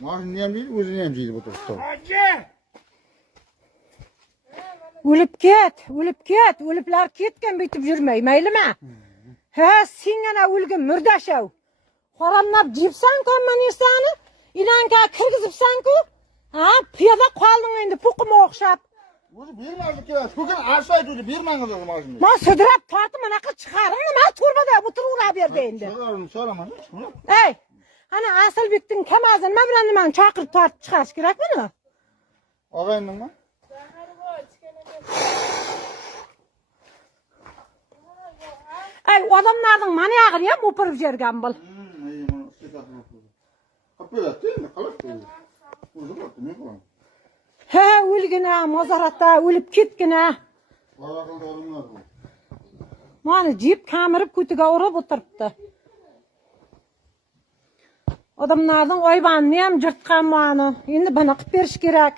Maaşını değil, özünü yemciydi bu turukta. Ölüp ket. Ölüpler ketken bitip yürmey, meyli mi? He, sen gana ölgün mürdaşav. Horamlap jipsan konman insanı, inanka kırgızıpsan ku, ha, piyada kaldın endi, pukuma okşap. Özü bir nazı kelas, bugün arsaydı öyle bir mangız oldu maaşını. Ma sıdırap tartım, anaka çıkarın, ma turbada bu turura berdi endi. Soramaz, Hey, hani asıl bittin kemazın, ma bir anlaman çakırıp tart çıkarış gerek mi? Ağayının mı? Ay, adamlardan maniyağır ya, mupırıp jergen bul. He, ölgüne, mozaratta, ölüp ketgine. Mani jip kamirip kütüge urup oturuptu. Adamlardan oybanını hem jırtkan mani. Endi bana qıp beriş gerek.